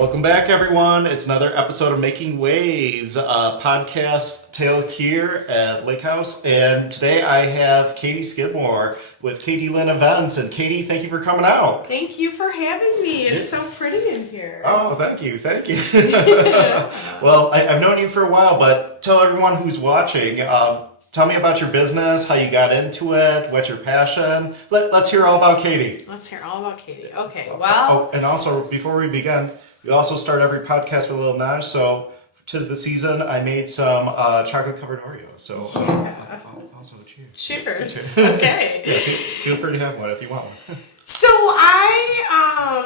Welcome back, everyone. It's another episode of Making Waves, a podcast tale here at Lakehouse. And today I have Katie Skidmore with LTLynn Events. And Katie, thank you for coming out. Thank you for having me. It's so pretty in here. Oh, thank you. Well, I've known you for a while, but tell everyone who's watching, tell me about your business, how you got into it, what's your passion. Let's hear all about Katie. Okay, well. Oh, and also, before we begin, we also start every podcast with a little nudge. So, 'tis the season. I made some chocolate-covered Oreos. So, also cheers. Cheers. Okay. Yeah, feel free to have one if you want one. So, I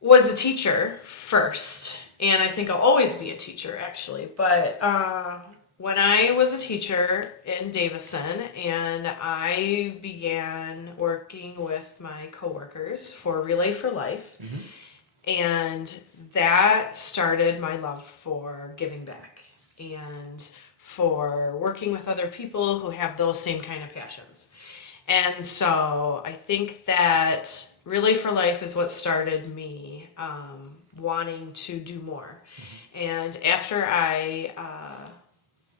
was a teacher first. And I think I'll always be a teacher, actually. But when I was a teacher in Davison, and I began working with my coworkers for Relay for Life, and that started my love for giving back and for working with other people who have those same kind of passions. And so I think that Relay for Life is what started me wanting to do more. And after I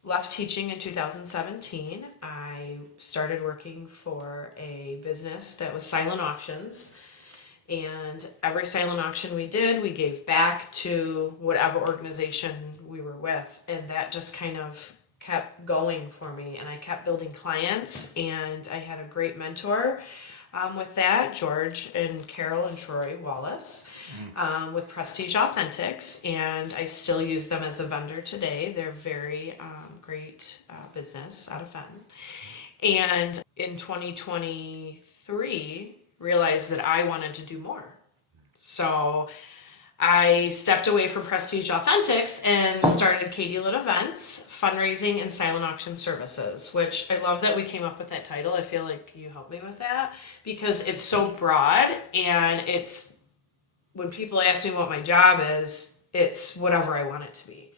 left teaching in 2017, I started working for a business that was silent auctions. And every silent auction we did, we gave back to whatever organization we were with. And that just kind of kept going for me. And I kept building clients, and I had a great mentor with that, George and Carol and Troy Wallace, with Prestige Authentics, and I still use them as a vendor today. They're very great business out of Fenton. And in 2023, realized that I wanted to do more. So I stepped away from Prestige Authentics and started LTLynn Events, fundraising and silent auction services, which I love that we came up with that title. I feel like you helped me with that because it's so broad, and it's, when people ask me what my job is, it's whatever I want it to be.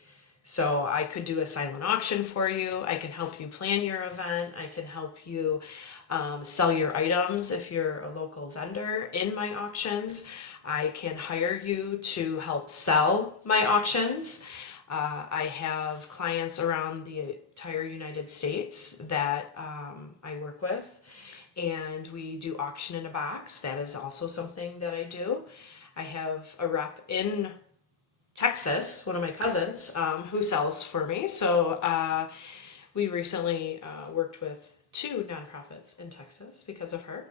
So I could do a silent auction for you. I can help you plan your event. I can help you sell your items if you're a local vendor in my auctions. I can hire you to help sell my auctions. I have clients around the entire United States that I work with, and we do auction in a box. That is also something that I do. I have a rep in Texas, one of my cousins, who sells for me. So we recently worked with 2 nonprofits in Texas because of her.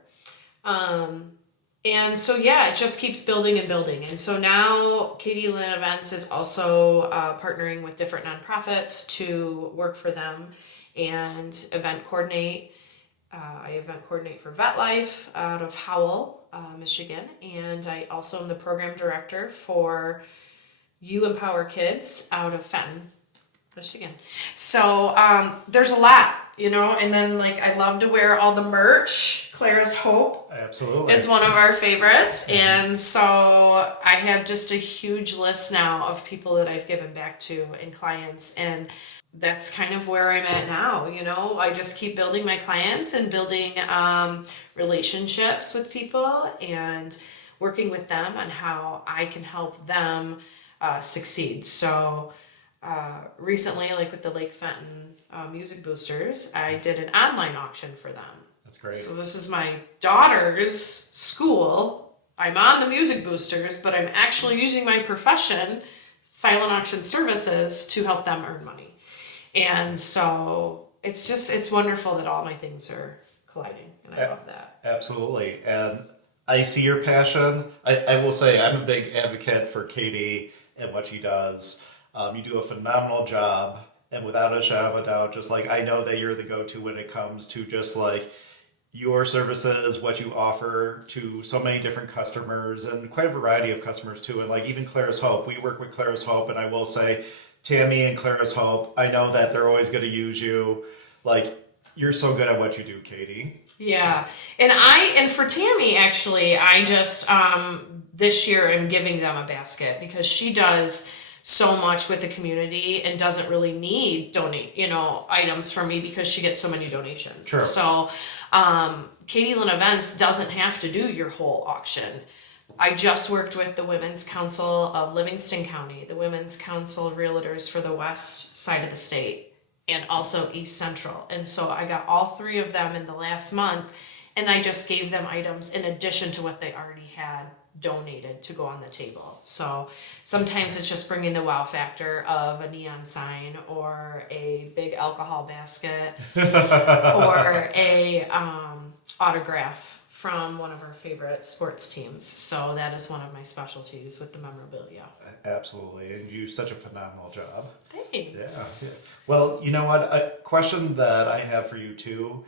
And so, yeah, it just keeps building and building. And so now LTLynn Events is also partnering with different nonprofits to work for them and event coordinate. I event coordinate for Vet Life out of Howell, Michigan. And I also am the program director for You Empower Kids out of Fenton, Michigan. So there's a lot, and then I love to wear all the merch. Clara's Hope Absolutely is one of our favorites. And so I have just a huge list now of people that I've given back to and clients, and that's kind of where I'm at now. I just keep building my clients and building relationships with people and working with them on how I can help them succeed. So recently, with the Lake Fenton Music Boosters, I did an online auction for them. That's great. So this is my daughter's school. I'm on the Music Boosters, but I'm actually using my profession, silent auction services, to help them earn money. And so it's wonderful that all my things are colliding, and I love that. Absolutely. And I see your passion. I will say I'm a big advocate for Katie and what she does. You do a phenomenal job, and without a shadow of a doubt, just I know that you're the go-to when it comes to just your services, what you offer to so many different customers, and quite a variety of customers too. And even Clara's Hope, we work with Clara's Hope, and I will say, Tammy and Clara's Hope, I know that they're always going to use you. You're so good at what you do, Katie. Yeah. And for Tammy, actually, I just, this year I'm giving them a basket because she does so much with the community and doesn't really need items from me because she gets so many donations. Sure. So, LTLynn Events doesn't have to do your whole auction. I just worked with the Women's Council of Livingston County, the Women's Council of Realtors for the west side of the state, and also East Central. And so I got all three of them in the last month, and I just gave them items in addition to what they already had donated to go on the table. So sometimes it's just bringing the wow factor of a neon sign or a big alcohol basket or a autograph from one of our favorite sports teams. So that is one of my specialties with the memorabilia. Absolutely. And you do such a phenomenal job. Thanks. Yeah. Well, you know what? A question that I have for you too,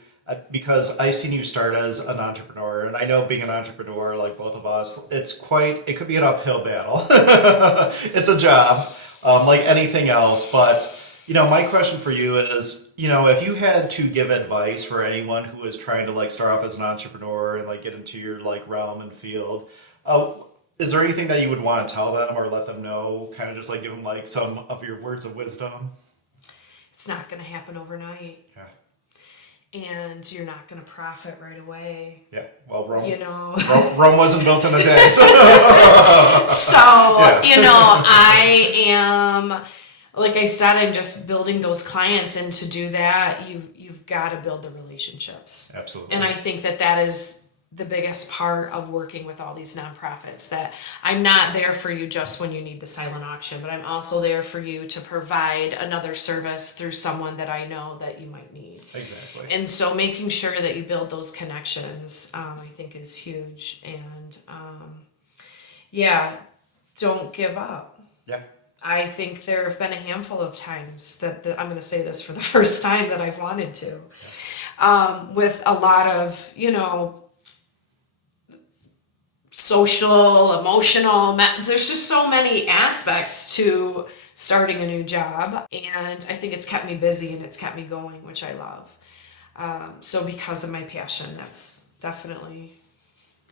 because I've seen you start as an entrepreneur, and I know being an entrepreneur, like both of us, it could be an uphill battle. It's a job, like anything else. But, you know, my question for you is, you know, if you had to give advice for anyone who is trying to like start off as an entrepreneur and like get into your like realm and field, is there anything that you would want to tell them or let them know, kind of just like give them like some of your words of wisdom? It's not going to happen overnight. Yeah. And you're not going to profit right away. Yeah. Well, Rome, you know, Rome wasn't built in a day. So, yeah. You know, I am, like I said, I'm just building those clients, and to do that, you've got to build the relationships. Absolutely. And I think that is the biggest part of working with all these nonprofits, that I'm not there for you just when you need the silent auction, but I'm also there for you to provide another service through someone that I know that you might need. Exactly. And so making sure that you build those connections, I think is huge. And yeah, don't give up. Yeah. I think there have been a handful of times that I'm going to say this for the first time that I've wanted to, with a lot of, you know, social, emotional, there's just so many aspects to starting a new job. And I think it's kept me busy and it's kept me going, which I love. So because of my passion, that's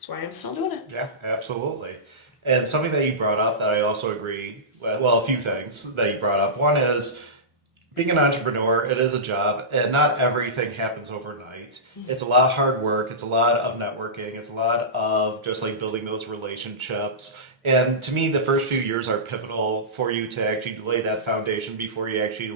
why I'm still doing it. Yeah, absolutely. And something that you brought up that I also agree, well, a few things that you brought up. One is being an entrepreneur, it is a job, and not everything happens overnight. It's a lot of hard work. It's a lot of networking. It's a lot of just like building those relationships. And to me, the first few years are pivotal for you to actually lay that foundation before you actually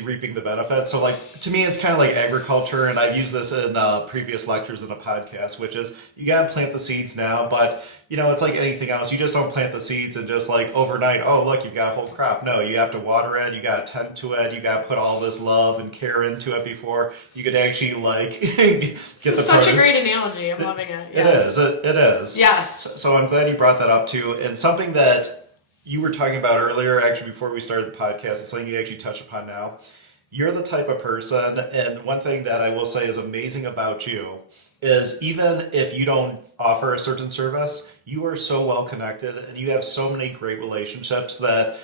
reaping the benefits. So like, to me, it's kind of like agriculture, and I've used this in previous lectures in a podcast, which is you got to plant the seeds now, but you know, it's like anything else. You just don't plant the seeds and just like overnight, oh, look, you've got a whole crop. No, you have to water it. You got to tend to it. You got to put all this love and care into it before you could actually like get the such produce. a great analogy. I'm loving it. Yes. It is. Yes. So I'm glad you brought that up too. And something that you were talking about earlier, actually, before we started the podcast, it's something you actually touched upon now. You're the type of person, and one thing that I will say is amazing about you is even if you don't offer a certain service, you are so well connected and you have so many great relationships that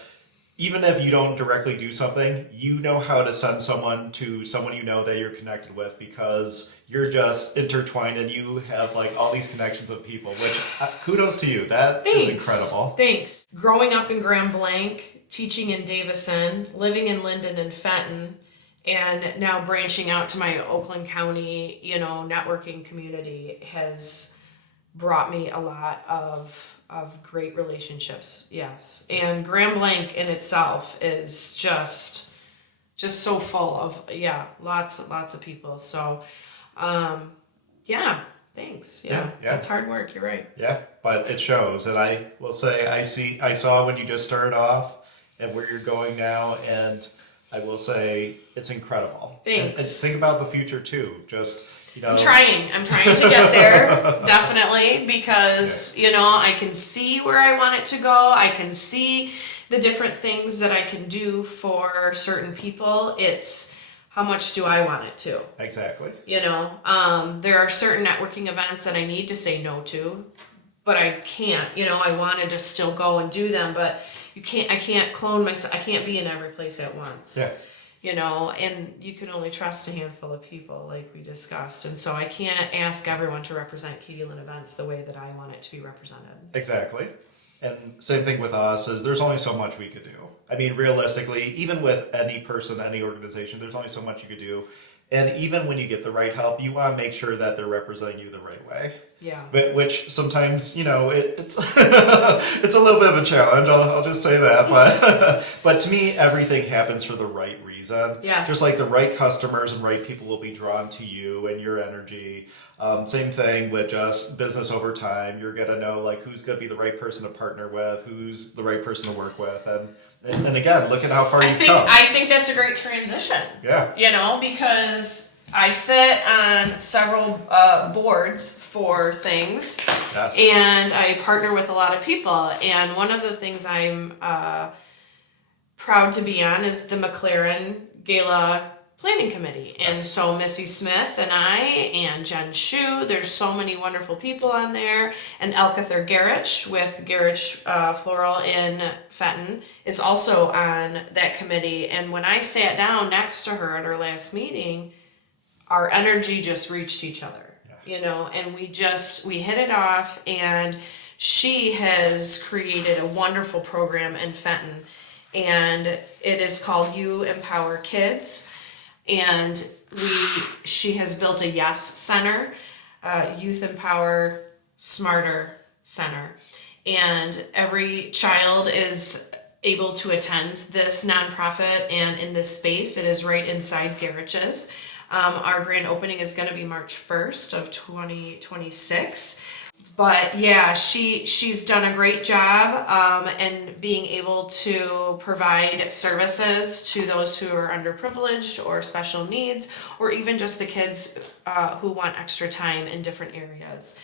even if you don't directly do something, you know how to send someone to someone you know that you're connected with, because you're just intertwined and you have like all these connections of people, which kudos to you. That is incredible. Thanks. Growing up in Grand Blanc, teaching in Davison, living in Linden and Fenton, and now branching out to my Oakland County, you know, networking community has brought me a lot of great relationships. Yes. And Grand Blanc in itself is just so full of, lots of people. So, thanks. Yeah. It's hard work. You're right. Yeah, but it shows. And I will say, I saw when you just started off and where you're going now, and I will say it's incredible. Thanks. And think about the future too. Just, you know, I'm trying to get there, definitely, because, you know, I can see where I want it to go. I can see the different things that I can do for certain people. It's how much do I want it to? Exactly. You know, there are certain networking events that I need to say no to, but I can't. You know, I want to just still go and do them, but I can't clone myself. I can't be in every place at once. Yeah. You know, and you can only trust a handful of people, like we discussed. And so I can't ask everyone to represent LTLynn events the way that I want it to be represented. Exactly. And same thing with us is there's only so much we could do. I mean, realistically, even with any person, any organization, there's only so much you could do. And even when you get the right help, you want to make sure that they're representing you the right way. Yeah. Which sometimes, it's it's a little bit of a challenge. I'll just say that. But to me, everything happens for the right reason. Yes. Just like the right customers and right people will be drawn to you and your energy. Same thing with just business over time. You're going to know like who's going to be the right person to partner with, who's the right person to work with. And again, look at how far you've come. I think that's a great transition. Yeah. Because I sit on several boards for things, Yes. and I partner with a lot of people. And one of the things I'm proud to be on is the McLaren Gala Planning Committee. And so Missy Smith and I and Jen Shue, there's so many wonderful people on there. And Elkather Garich with Garich Floral in Fenton is also on that committee. And when I sat down next to her at our last meeting, our energy just reached each other, and we hit it off, and she has created a wonderful program in Fenton, and it is called You Empower Kids, and she has built a YES Center, Youth Empower Smarter Center, and every child is able to attend this nonprofit, and in this space, it is right inside Garich's. Our grand opening is going to be March 1st of 2026. But yeah, she's done a great job in being able to provide services to those who are underprivileged or special needs, or even just the kids who want extra time in different areas.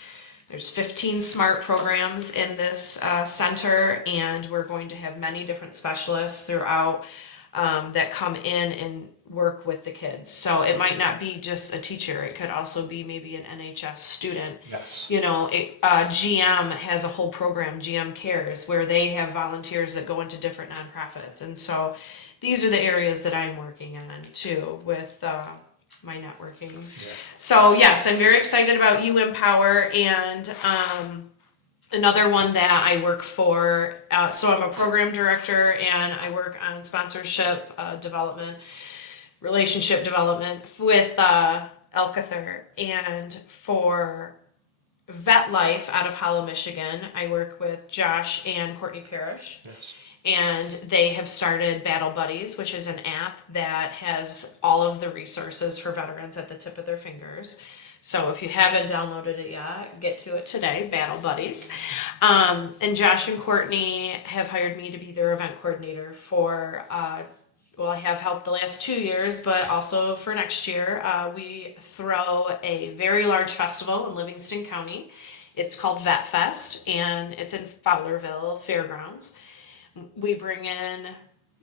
There's 15 SMART programs in this center, and we're going to have many different specialists throughout that come in and work with the kids. So it might not be just a teacher. It could also be maybe an NHS student. Yes. GM has a whole program, GM Cares, where they have volunteers that go into different nonprofits. And so these are the areas that I'm working on too with my networking. Yeah. So yes, I'm very excited about You Empower, and another one that I work for. So I'm a program director, and I work on sponsorship development, relationship development with Elkather. And for Vet Life out of Hollow, Michigan, I work with Josh and Courtney Parrish. Yes. And they have started Battle Buddies, which is an app that has all of the resources for veterans at the tip of their fingers. So if you haven't downloaded it yet, get to it today, Battle Buddies. And Josh and Courtney have hired me to be their event coordinator for, I have helped the last 2 years, but also for next year. We throw a very large festival in Livingston County. It's called Vet Fest, and it's in Fowlerville Fairgrounds. We bring in,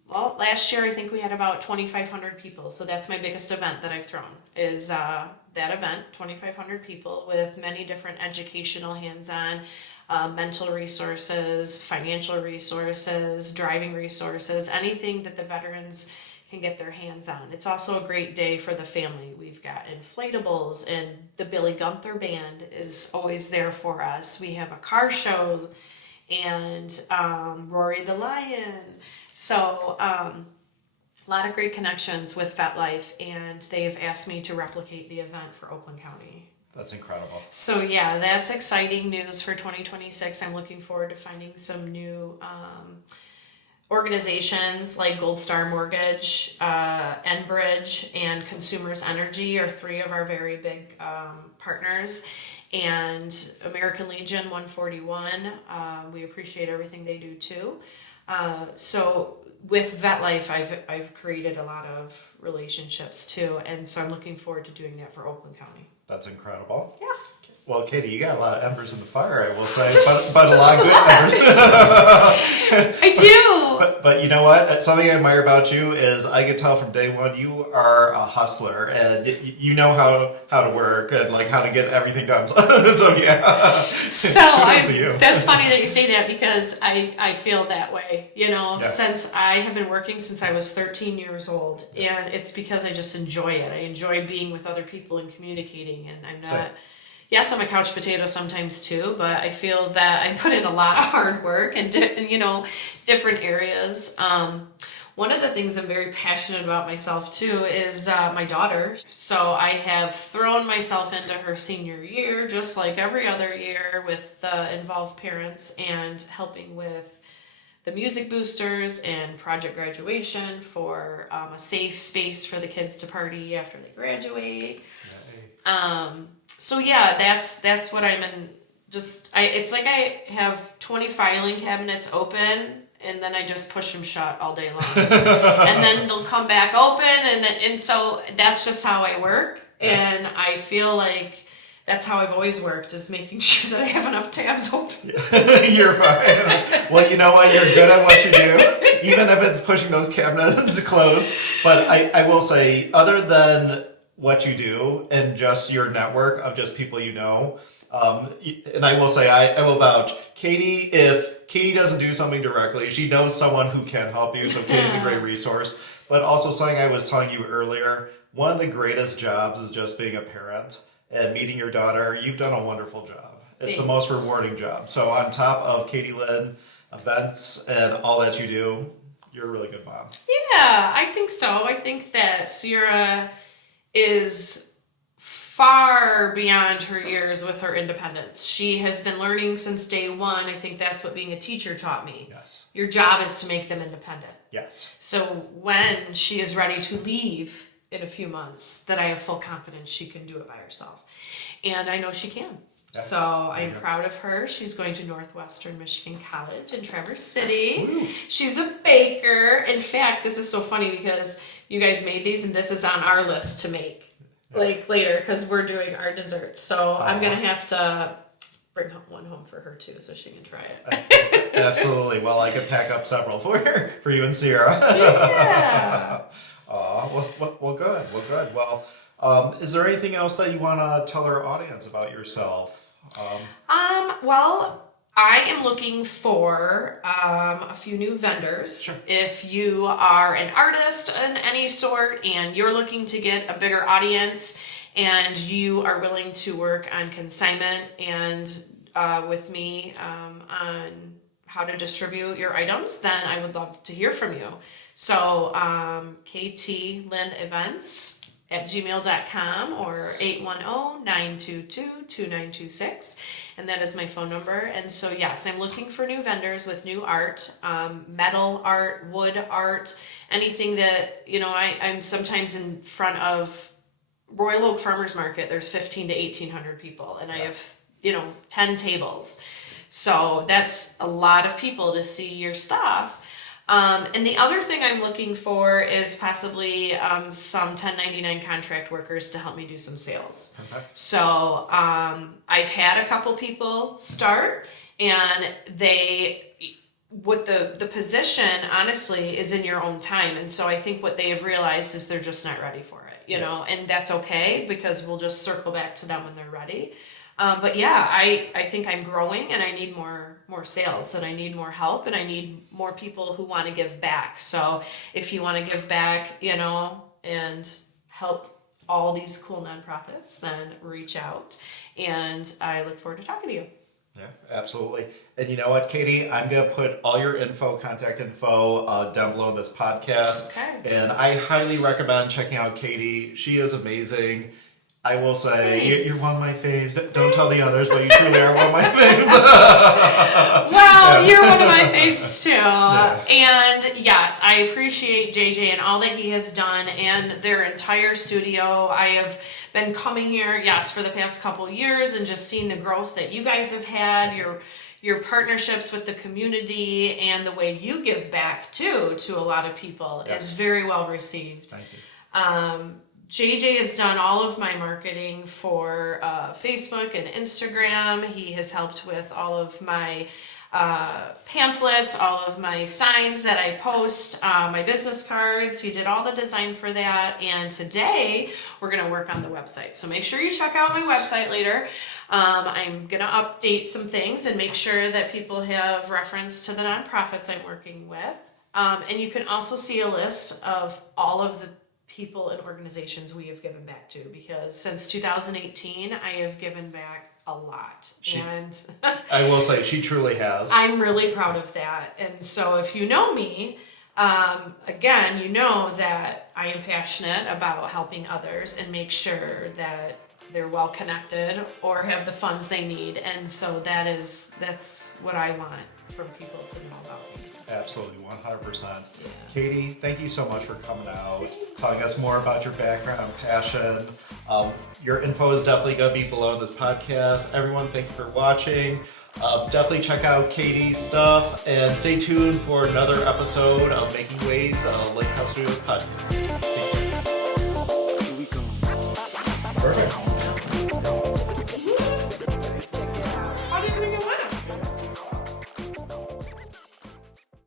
last year I think we had about 2,500 people. So that's my biggest event that I've thrown, is that event, 2,500 people with many different educational hands-on, mental resources, financial resources, driving resources, anything that the veterans can get their hands on. It's also a great day for the family. We've got inflatables, and the Billy Gunther Band is always there for us. We have a car show, and Rory the Lion. So a lot of great connections with Vet Life, and they've asked me to replicate the event for Oakland County. That's incredible. So yeah, that's exciting news for 2026. I'm looking forward to finding some new organizations like Gold Star Mortgage, Enbridge, and Consumers Energy are three of our very big partners. And American Legion 141, we appreciate everything they do too. So with Vet Life, I've created a lot of relationships too, and so I'm looking forward to doing that for Oakland County. That's incredible. Yeah. Well, Katie, you got a lot of embers in the fire, I will say, Just but a lot of good embers. I do. But you know what? Something I admire about you is I could tell from day one you are a hustler, and you know how to work and like how to get everything done. So yeah. So Kudos to you. that's funny that you say that, because I feel that way. Since I have been working since I was 13 years old, and it's because I just enjoy it. I enjoy being with other people and communicating, and I'm not. Yes, I'm a couch potato sometimes too, but I feel that I put in a lot of hard work and different areas. One of the things I'm very passionate about myself too is my daughter. So I have thrown myself into her senior year, just like every other year, with involved parents and helping with the music boosters and project graduation for a safe space for the kids to party after they graduate. So yeah, that's what I'm in. It's like I have 20 filing cabinets open, and then I just push them shut all day long, and then they'll come back open, and so that's just how I work, and I feel like that's how I've always worked, is making sure that I have enough tabs open. You're fine. Well, you know what? You're good at what you do, even if it's pushing those cabinets closed. But I will say, other than what you do and just your network of just people you know, and I will say, I will vouch, Katie, if Katie doesn't do something directly, she knows someone who can help you, so Katie's a great resource. But also something I was telling you earlier, one of the greatest jobs is just being a parent and meeting your daughter. You've done a wonderful job. It's Thanks. the most rewarding job. So on top of LTLynn events and all that you do, you're a really good mom. Yeah, I think so. I think that Sierra is far beyond her years with her independence. She has been learning since day one. I think that's what being a teacher taught me. Yes. Your job is to make them independent. Yes. So when she is ready to leave in a few months, that I have full confidence she can do it by herself. And I know she can. Yeah. So I'm proud of her. She's going to Northwestern Michigan College in Traverse City. Woo. She's a baker. In fact, this is so funny because you guys made these, and this is on our list to make. Like later, because we're doing our desserts. So I'm going to have to bring one home for her too, so she can try it. Absolutely. Well, I could pack up several for you and Sierra. Yeah. Well, good. Well, is there anything else that you want to tell our audience about yourself? Well, I am looking for a few new vendors. Sure. If you are an artist in any sort and you're looking to get a bigger audience and you are willing to work on consignment and with me on how to distribute your items, then I would love to hear from you. So KTLynnEvents@gmail.com or 810-922-2926. And that is my phone number. And so, yes, I'm looking for new vendors with new art, metal art, wood art, anything that, I'm sometimes in front of Royal Oak Farmers Market. There's 1,500 to 1,800 people, and I have, 10 tables. So that's a lot of people to see your stuff. And the other thing I'm looking for is possibly some 1099 contract workers to help me do some sales. Okay. So I've had a couple people start, and what the position honestly is in your own time. And so I think what they have realized is they're just not ready for it, and that's okay, because we'll just circle back to them when they're ready. But yeah, I think I'm growing, and I need more sales, and I need more help, and I need more people who want to give back. So if you want to give back, and help all these cool nonprofits, then reach out, and I look forward to talking to you. Yeah, absolutely. And you know what, Katie? I'm going to put all your contact info down below in this podcast. Okay. And I highly recommend checking out Katie. She is amazing. I will say, Thanks. you're one of my faves. Don't tell the others, but you truly are one of my faves. Well, you're one of my faves too. Yeah. And yes, I appreciate JJ and all that he has done, and their entire studio. I have been coming here, yes, for the past couple years, and just seeing the growth that you guys have had, your partnerships with the community, and the way you give back too to a lot of people is very well received. Thank you. JJ has done all of my marketing for Facebook and Instagram. He has helped with all of my pamphlets, all of my signs that I post, my business cards. He did all the design for that. And today we're going to work on the website. So make sure you check out my website later. I'm going to update some things and make sure that people have reference to the nonprofits I'm working with. And you can also see a list of all of the people and organizations we have given back to, because since 2018 I have given back a lot. And I will say she truly has. I'm really proud of that. And so if you know me, Again, you know that I am passionate about helping others and make sure that they're well connected or have the funds they need. And so that's what I want from people to know about me. Absolutely, 100%. Yeah. Katie, thank you so much for coming out, telling us more about your background, passion. Your info is definitely going to be below this podcast. Everyone, thank you for watching. Definitely check out Katie's stuff and stay tuned for another episode of Making Waves, Lakehouse Studios podcast. Take care. Here we go. Perfect.